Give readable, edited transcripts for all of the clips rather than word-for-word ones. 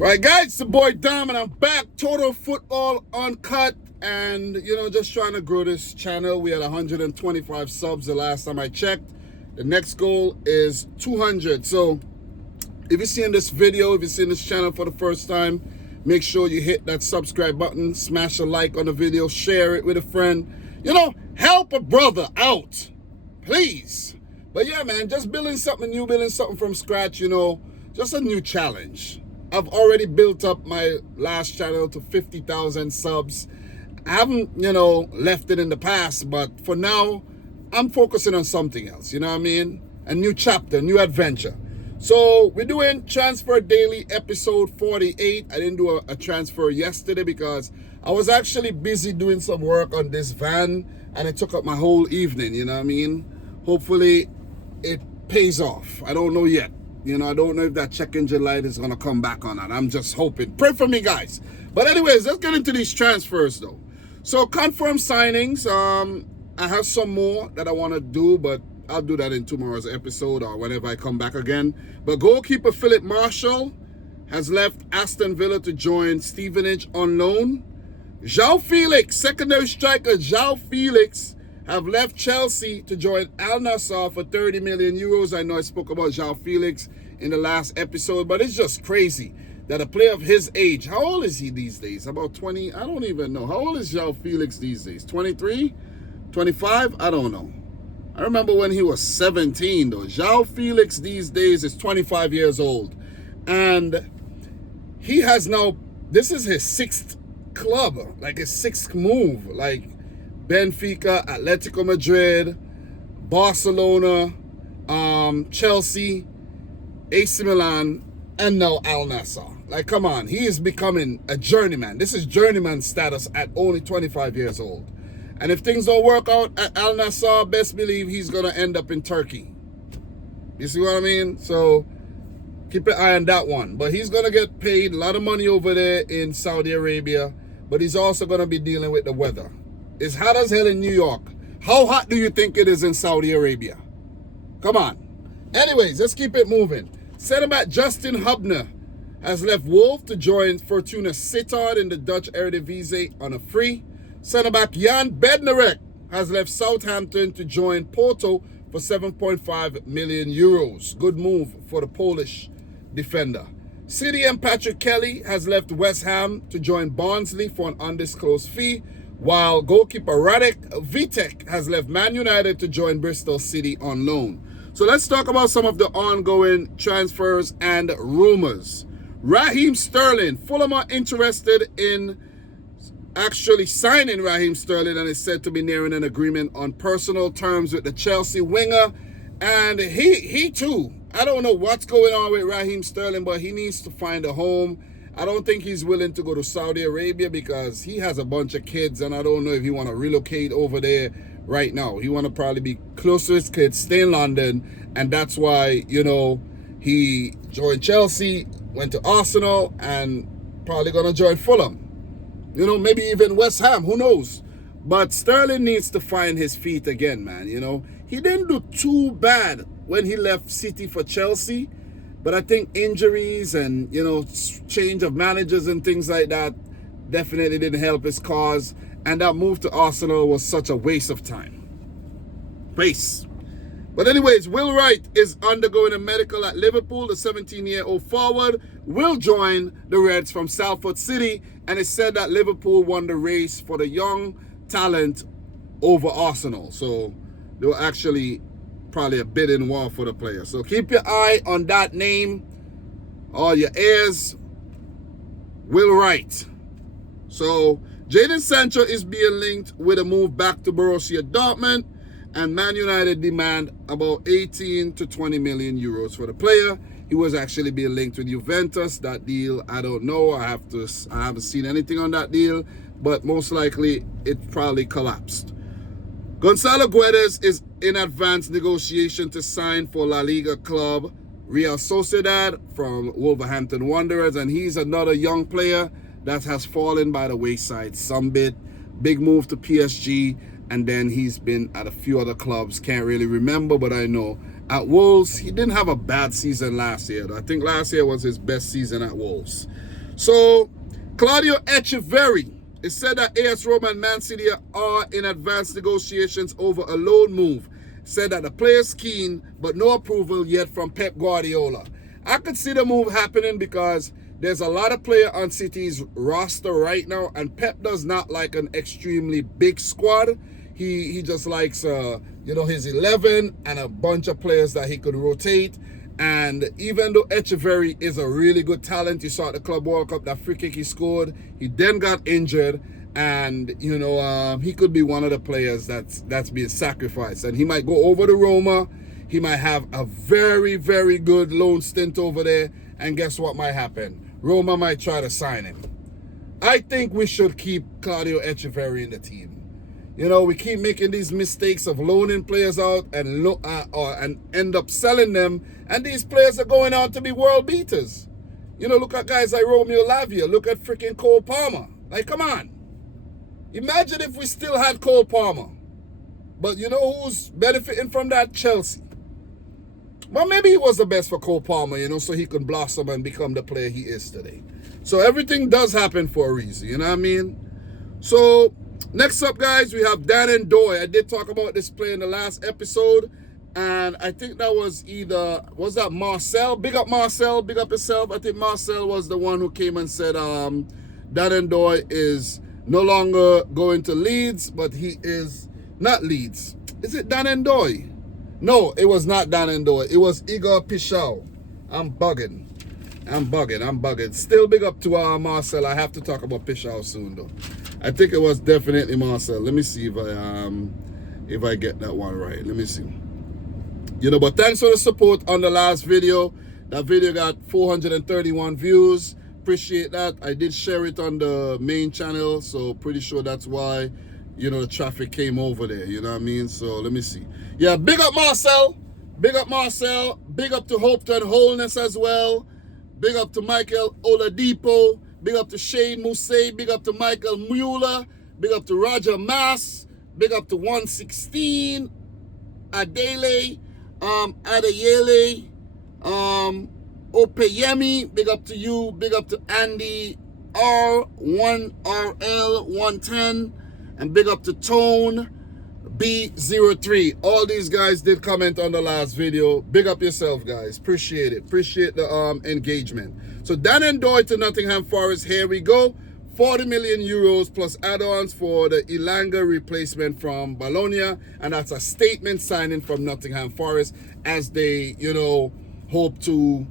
Right, guys, it's the boy Dom, and I'm back. Total Football Uncut, and just trying to grow this channel. We had 125 subs the last time I checked. The next goal is 200. So, if you're seeing this video, if you're seeing this channel for the first time, make sure you hit that subscribe button, smash a like on the video, share it with a friend. Help a brother out, please. But yeah, man, just building something new, building something from scratch. Just a new challenge. I've already built up my last channel to 50,000 subs. I haven't, left it in the past, but for now, I'm focusing on something else, A new chapter, new adventure. So we're doing Transfer Daily episode 48. I didn't do a transfer yesterday because I was actually busy doing some work on this van and it took up my whole evening, Hopefully it pays off. I don't know yet. I don't know if that check engine light is going to come back on that. I'm just hoping. Pray for me, guys. But anyways, let's get into these transfers, though. So, confirmed signings. I have some more that I want to do, but I'll do that in tomorrow's episode or whenever I come back again. But goalkeeper Philip Marshall has left Aston Villa to join Stevenage on loan. João Felix, secondary striker João Felix, have left Chelsea to join Al Nassr for 30 million euros. I know I spoke about João Felix in the last episode, but it's just crazy that a player of his age, how old is he these days? About 20? I don't even know. How old is João Felix these days? 23? 25? I don't know. I remember when he was 17, though. João Felix these days is 25 years old. And he has now, this is his sixth club, like his sixth move. Like Benfica, Atletico Madrid, Barcelona, Chelsea, AC Milan, and now Al Nassr. Like, come on, he is becoming a journeyman. This is journeyman status at only 25 years old. And if things don't work out at Al Nassr, best believe he's going to end up in Turkey. You see what I mean? So, keep an eye on that one. But he's going to get paid a lot of money over there in Saudi Arabia. But he's also going to be dealing with the weather. It's hot as hell in New York. How hot do you think it is in Saudi Arabia? Come on. Anyways, let's keep it moving. Centre-back Justin Hubner has left Wolves to join Fortuna Sittard in the Dutch Eredivisie on a free. Centre-back Jan Bednarek has left Southampton to join Porto for 7.5 million euros. Good move for the Polish defender. CDM Patrick Kelly has left West Ham to join Barnsley for an undisclosed fee, while goalkeeper Radek Vitek has left Man United to join Bristol City on loan. So let's talk about some of the ongoing transfers and rumors. Raheem Sterling. Fulham are interested in actually signing Raheem Sterling and is said to be nearing an agreement on personal terms with the Chelsea winger. And he too, I don't know what's going on with Raheem Sterling, but he needs to find a home. I don't think he's willing to go to Saudi Arabia because he has a bunch of kids, and I don't know if he want to relocate over there right now. He want to probably be close to his kids, stay in London, and that's why, he joined Chelsea, went to Arsenal, and probably going to join Fulham. Maybe even West Ham, who knows? But Sterling needs to find his feet again, man, He didn't do too bad when he left City for Chelsea. But I think injuries and, change of managers and things like that definitely didn't help his cause. And that move to Arsenal was such a waste of time. But anyways, Will Wright is undergoing a medical at Liverpool. The 17-year-old forward will join the Reds from Salford City. And it's said that Liverpool won the race for the young talent over Arsenal. So they were actually probably a bidding war for the player. So keep your eye on that name, all your ears. Will Wright. So Jadon Sancho is being linked with a move back to Borussia Dortmund, and Man United demand about 18 to 20 million euros for the player. He was actually being linked with Juventus. That deal, I don't know. I haven't seen anything on that deal, but most likely it probably collapsed. Gonzalo Guedes is in advanced negotiation to sign for La Liga club Real Sociedad from Wolverhampton Wanderers, and he's another young player that has fallen by the wayside some bit. Big move to PSG, and then he's been at a few other clubs. Can't really remember, but I know at Wolves, he didn't have a bad season last year. I think last year was his best season at Wolves. So, Claudio Echeverri, it said that AS Roma and Man City are in advanced negotiations over a loan move. Said that the player's keen, but no approval yet from Pep Guardiola. I could see the move happening because there's a lot of players on City's roster right now, and Pep does not like an extremely big squad. He just likes, his 11 and a bunch of players that he could rotate. And even though Echeverri is a really good talent, you saw at the Club World Cup, that free kick he scored, he then got injured. And, he could be one of the players that's being sacrificed. And he might go over to Roma. He might have a very, very good loan stint over there. And guess what might happen? Roma might try to sign him. I think we should keep Claudio Echeverri in the team. We keep making these mistakes of loaning players out and end up selling them. And these players are going on to be world beaters. Look at guys like Romeo Lavia. Look at freaking Cole Palmer. Like, come on. Imagine if we still had Cole Palmer. But you know who's benefiting from that? Chelsea. Well, maybe he was the best for Cole Palmer, so he could blossom and become the player he is today. So everything does happen for a reason, you know what I mean? So next up, guys, we have Dan and Doy. I did talk about this play in the last episode. And I think that was Marcel? Big up Marcel, big up yourself. I think Marcel was the one who came and said Dan and Doy is no longer going to Leeds, but he is not Leeds. Is it Dan and Doy? No, it was not Dan and Doy. It was Igor Pichau. I'm bugging. Still big up to Marcel. I have to talk about Pichau soon, though. I think it was definitely Marcel. Let me see if I get that one right. Let me see. But thanks for the support on the last video. That video got 431 views. Appreciate that. I did share it on the main channel, so pretty sure that's why, the traffic came over there. You know what I mean? So let me see. Yeah, big up Marcel. Big up Marcel. Big up to Hope and Wholeness as well. Big up to Michael Oladipo. Big up to Shane Mousse. Big up to Michael Mueller. Big up to Roger Mass. Big up to 116. Adele. Adeyele. Opeyemi. Big up to you. Big up to Andy R1RL110. And big up to Tone B03. All these guys did comment on the last video. Big up yourself, guys. Appreciate it. Appreciate the engagement. So Dan and Doy to Nottingham Forest. Here we go. 40 million euros plus add-ons for the Ilanga replacement from Bologna. And that's a statement signing from Nottingham Forest as they, hope to,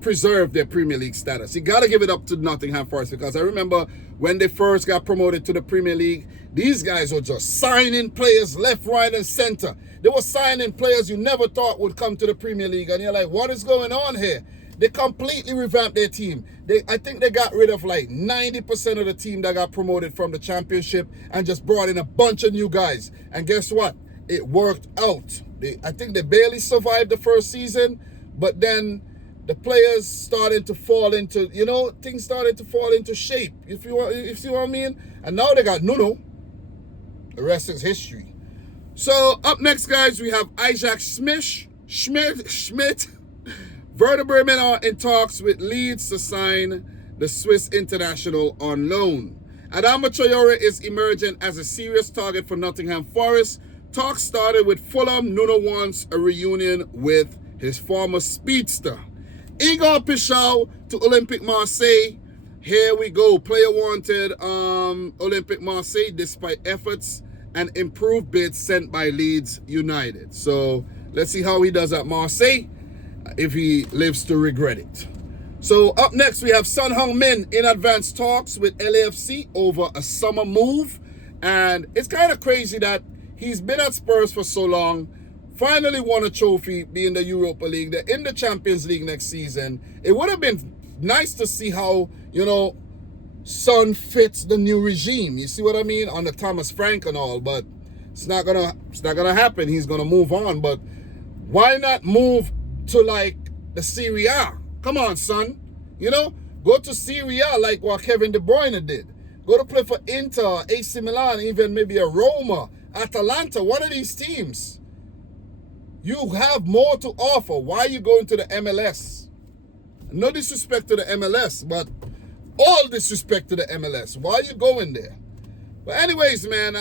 preserve their Premier League status. You got to give it up to Nottingham Forest, because I remember when they first got promoted to the Premier League, these guys were just signing players left, right, and center. They were signing players you never thought would come to the Premier League. And you're like, what is going on here? They completely revamped their team. I think they got rid of like 90% of the team that got promoted from the Championship and just brought in a bunch of new guys. And guess what? It worked out. I think they barely survived the first season, but then the players started to fall into, things started to fall into shape. If you see what I mean? And now they got Nuno. The rest is history. So up next, guys, we have Isaac Schmidt. Werder Bremen are in talks with Leeds to sign the Swiss international on loan. Adama Traore is emerging as a serious target for Nottingham Forest. Talks started with Fulham. Nuno wants a reunion with his former speedster. Igor Pichau to Olympique Marseille. Here we go. Player wanted Olympique Marseille despite efforts and improved bids sent by Leeds United. So let's see how he does at Marseille if he lives to regret it. So up next, we have Son Heung-min in advanced talks with LAFC over a summer move. And it's kind of crazy that he's been at Spurs for so long, finally won a trophy, being the Europa League. They're in the Champions League next season. It would have been nice to see how, Son fits the new regime. You see what I mean? Under Thomas Frank and all, but it's not gonna happen. He's gonna move on. But why not move to like the Serie A? Come on, son. Go to Serie A like what Kevin De Bruyne did. Go to play for Inter, AC Milan, even maybe a Roma, Atalanta, one of these teams. You have more to offer. Why are you going to the MLS? No disrespect to the MLS, but all disrespect to the MLS. Why are you going there? But anyways, man,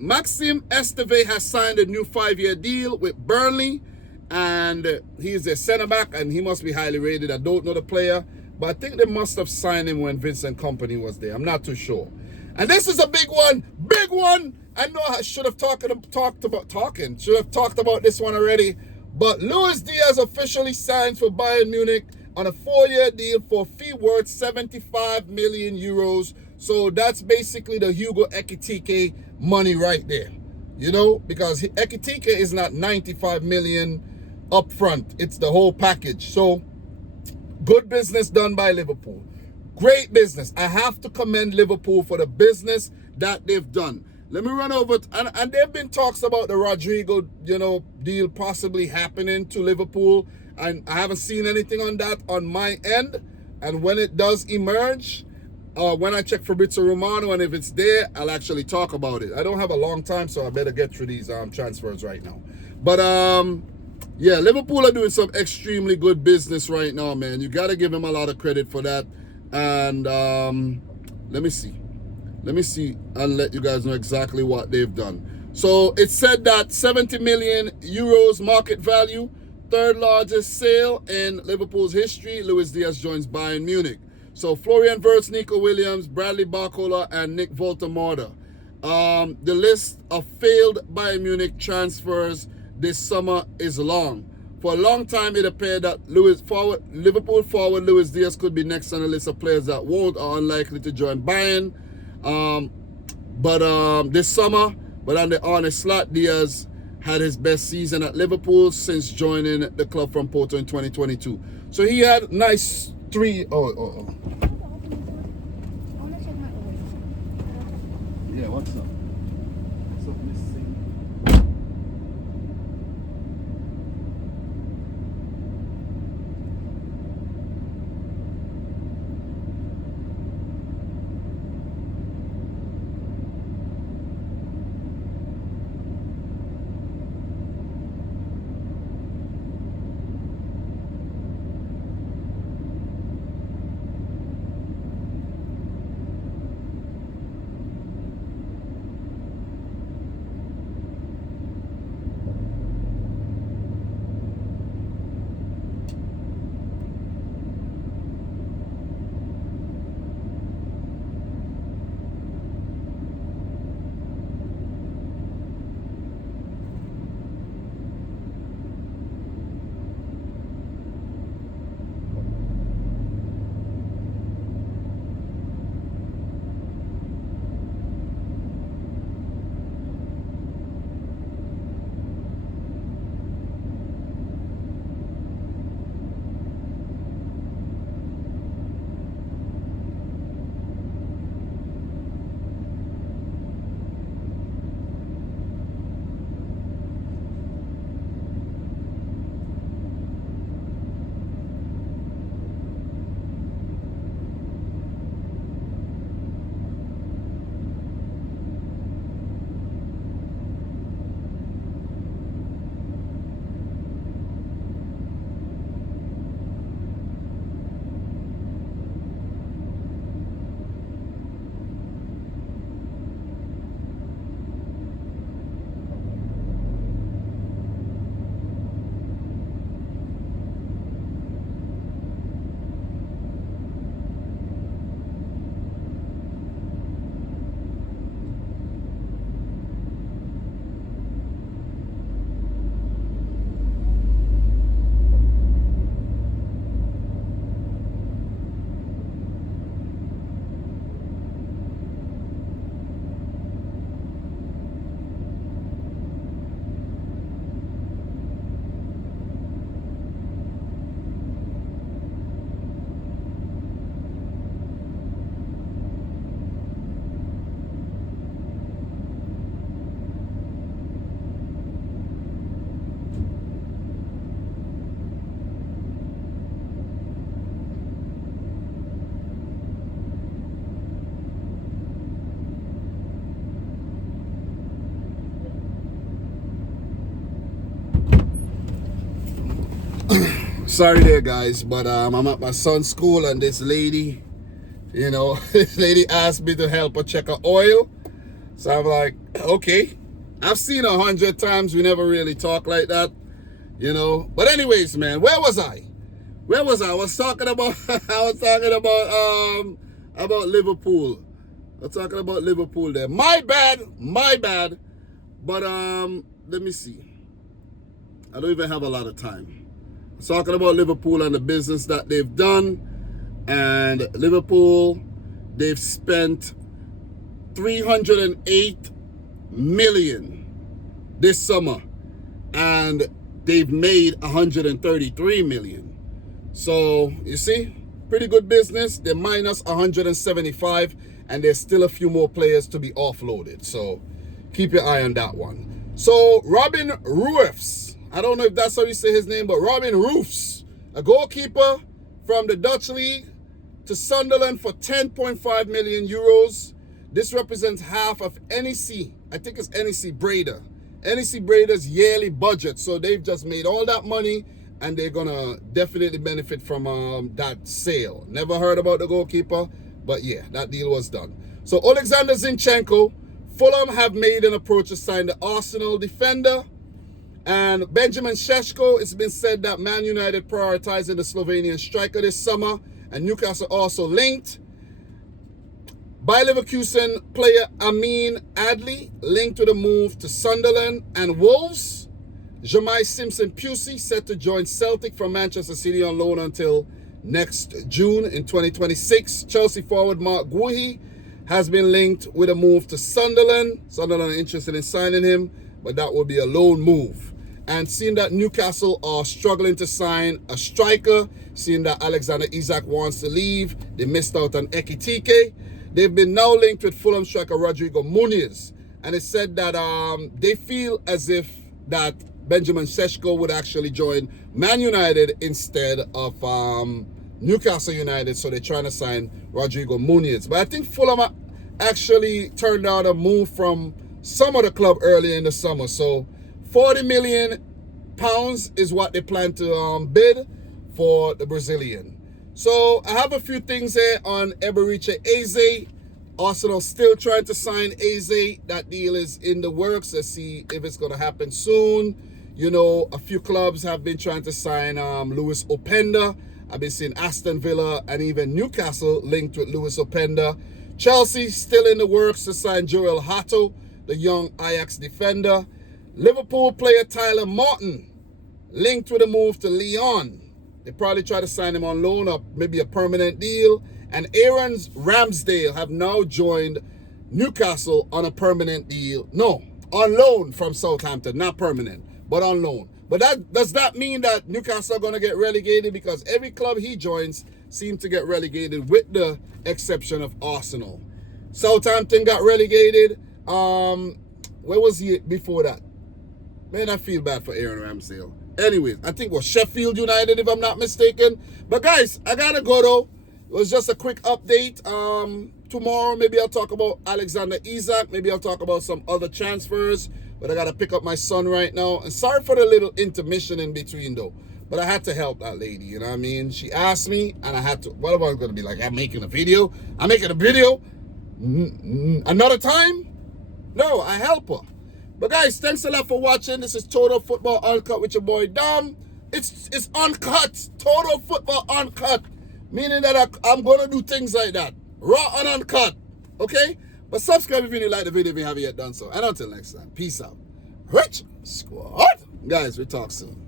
Maxime Esteve has signed a new 5-year deal with Burnley, and he's a center back, and he must be highly rated. I don't know the player, but I think they must have signed him when Vincent Kompany was there. I'm not too sure. And this is a big one, big one. I know I should have talked about this one already, but Luis Diaz officially signs for Bayern Munich on a 4-year deal for a fee worth 75 million euros. So that's basically the Hugo Ekitike money right there, you know, because Ekitike is not 95 million up front. It's the whole package. So good business done by Liverpool. Great business. I have to commend Liverpool for the business that they've done. Let me run over, and there have been talks about the Rodrigo, you know, deal possibly happening to Liverpool, and I haven't seen anything on that on my end. And when it does emerge, when I check Fabrizio Romano, and if it's there, I'll actually talk about it. I don't have a long time, so I better get through these transfers right now. But yeah, Liverpool are doing some extremely good business right now, man. You got to give them a lot of credit for that. And let me see and let you guys know exactly what they've done. So it said that 70 million euros market value, third largest sale in Liverpool's history. Luis Diaz joins Bayern Munich. So Florian Wirtz, Nico Williams, Bradley Barcola, and Nick Volta-Morta. The list of failed Bayern Munich transfers this summer is long. For a long time, it appeared that Liverpool forward Luis Diaz could be next on the list of players that won't or unlikely to join Bayern. This summer, but on the honest slot, Diaz had his best season at Liverpool since joining the club from Porto in 2022. So he had nice three. Yeah, what's up? What's up, Miss C? Sorry there, guys, but I'm at my son's school and this lady, you know, this lady asked me to help her check her oil. So I'm like, okay. I've seen 100 times. We never really talk like that, you know. But anyways, man, where was I? Where was I? I was talking about about Liverpool. I was talking about Liverpool there. My bad. But let me see. I don't even have a lot of time. I was talking about Liverpool and the business that they've done. And Liverpool, they've spent 308 million this summer. And they've made 133 million. So, you see, pretty good business. They're minus 175, and there's still a few more players to be offloaded. So, keep your eye on that one. So, Robin Roofs, I don't know if that's how you say his name, but Robin Roofs, a goalkeeper from the Dutch League to Sunderland for 10.5 million euros. This represents half of NEC, I think it's NEC Breda. NEC Breda's yearly budget. So they've just made all that money and they're going to definitely benefit from that sale. Never heard about the goalkeeper, but yeah, that deal was done. So Alexander Zinchenko, Fulham have made an approach to sign the Arsenal defender. And Benjamin Šeško, it's been said that Man United prioritizing the Slovenian striker this summer, and Newcastle also linked. Bayer Leverkusen player Amin Adli linked to the move to Sunderland, and Wolves, Jamai Simpson-Pusey set to join Celtic from Manchester City on loan until next June in 2026. Chelsea forward Mark Guehi has been linked with a move to Sunderland. Sunderland are interested in signing him, but that will be a loan move. And seeing that Newcastle are struggling to sign a striker, seeing that Alexander Isak wants to leave, they missed out on Ekitike. They've been now linked with Fulham striker Rodrigo Muniz. And it said that they feel as if that Benjamin Šeško would actually join Man United instead of Newcastle United. So they're trying to sign Rodrigo Muniz. But I think Fulham actually turned out a move from some of the club earlier in the summer. So 40 million pounds is what they plan to bid for the Brazilian. So I have a few things here on Eberechi Eze. Arsenal still trying to sign Eze. That deal is in the works. Let's see if it's going to happen soon. You know, a few clubs have been trying to sign Luis Openda. I've been seeing Aston Villa and even Newcastle linked with Luis Openda. Chelsea still in the works to sign Joel Hato, the young Ajax defender. Liverpool player Tyler Martin linked with a move to Lyon. They probably try to sign him on loan or maybe a permanent deal. And Aaron Ramsdale have now joined Newcastle on a permanent deal. No, on loan from Southampton, not permanent, but on loan. But does that mean that Newcastle are going to get relegated? Because every club he joins seems to get relegated with the exception of Arsenal. Southampton got relegated. Where was he before that? Man, I feel bad for Aaron Ramsdale. Anyways, I think it was Sheffield United, if I'm not mistaken. But guys, I gotta go though. It was just a quick update. Tomorrow, maybe I'll talk about Alexander Isak. Maybe I'll talk about some other transfers. But I gotta pick up my son right now. And sorry for the little intermission in between though. But I had to help that lady, you know what I mean? She asked me, and I had to. What am I gonna be like? I'm making a video? I'm making a video? Another time? No, I help her. But guys, thanks a lot for watching. This is Total Football Uncut with your boy Dom. It's uncut. Total Football Uncut. Meaning that I'm going to do things like that. Raw and uncut. Okay? But subscribe if you like the video if you haven't yet done so. And until next time, peace out. Rich Squad. Guys, we talk soon.